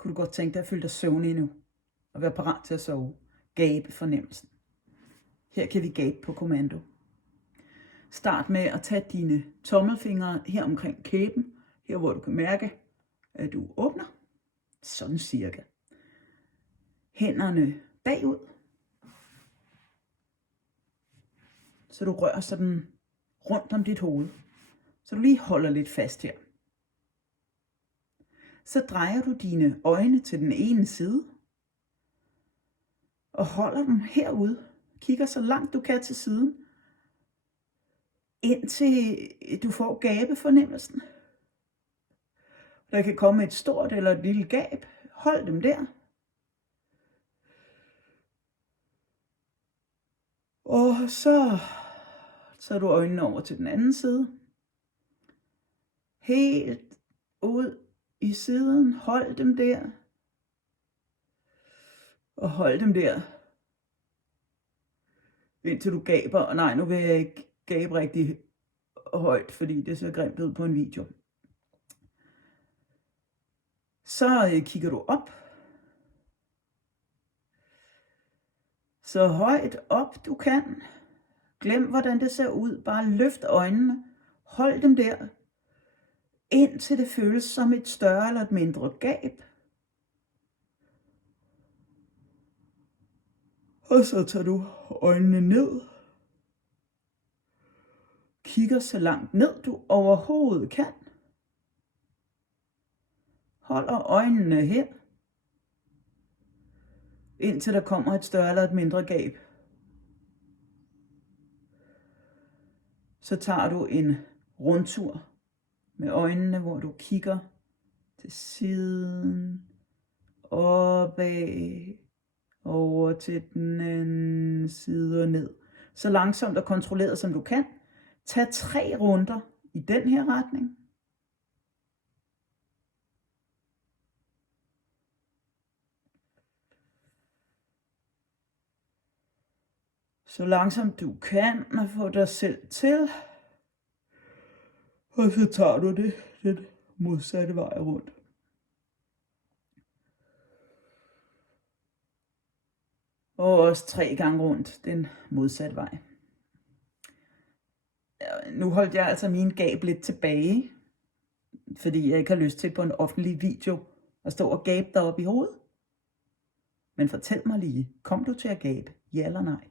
Kunne du godt tænke dig at føle dig søvnig nu, og være parat til at sove? Gabe fornemmelsen. Her kan vi gabe på kommando. Start med at tage dine tommelfingre her omkring kæben, her hvor du kan mærke, at du åbner. Sådan cirka. Hænderne bagud, så du rører sådan rundt om dit hoved, så du lige holder lidt fast her. Så drejer du dine øjne til den ene side, og holder dem herude, kigger så langt du kan til siden, indtil du får gabefornemmelsen. Der kan komme et stort eller et lille gab. Hold dem der. Og så tager du øjnene over til den anden side. Helt ud i siden. Hold dem der. Og hold dem der. Indtil du gaber. Og nej, nu vil jeg ikke gabe rigtig højt, fordi det ser grimt ud på en video. Så kigger du op. Så højt op du kan. Glem hvordan det ser ud. Bare løft øjnene. Hold dem der. Indtil det føles som et større eller et mindre gab. Og så tager du øjnene ned. Kigger så langt ned du overhovedet kan. Holder øjnene her. Indtil der kommer et større eller et mindre gab. Så tager du en rundtur med øjnene, hvor du kigger til siden, opad, over til den anden side og ned. Så langsomt og kontrolleret som du kan. Tag 3 runder i den her retning. Så langsomt du kan og få dig selv til. Og så tager du det den modsatte vej rundt. Og også 3 gange rundt den modsatte vej. Nu holdt jeg altså min gab lidt tilbage, fordi jeg ikke har lyst til på en offentlig video at stå og gabe deroppe i hovedet. Men fortæl mig lige, kom du til at gabe? Ja eller nej?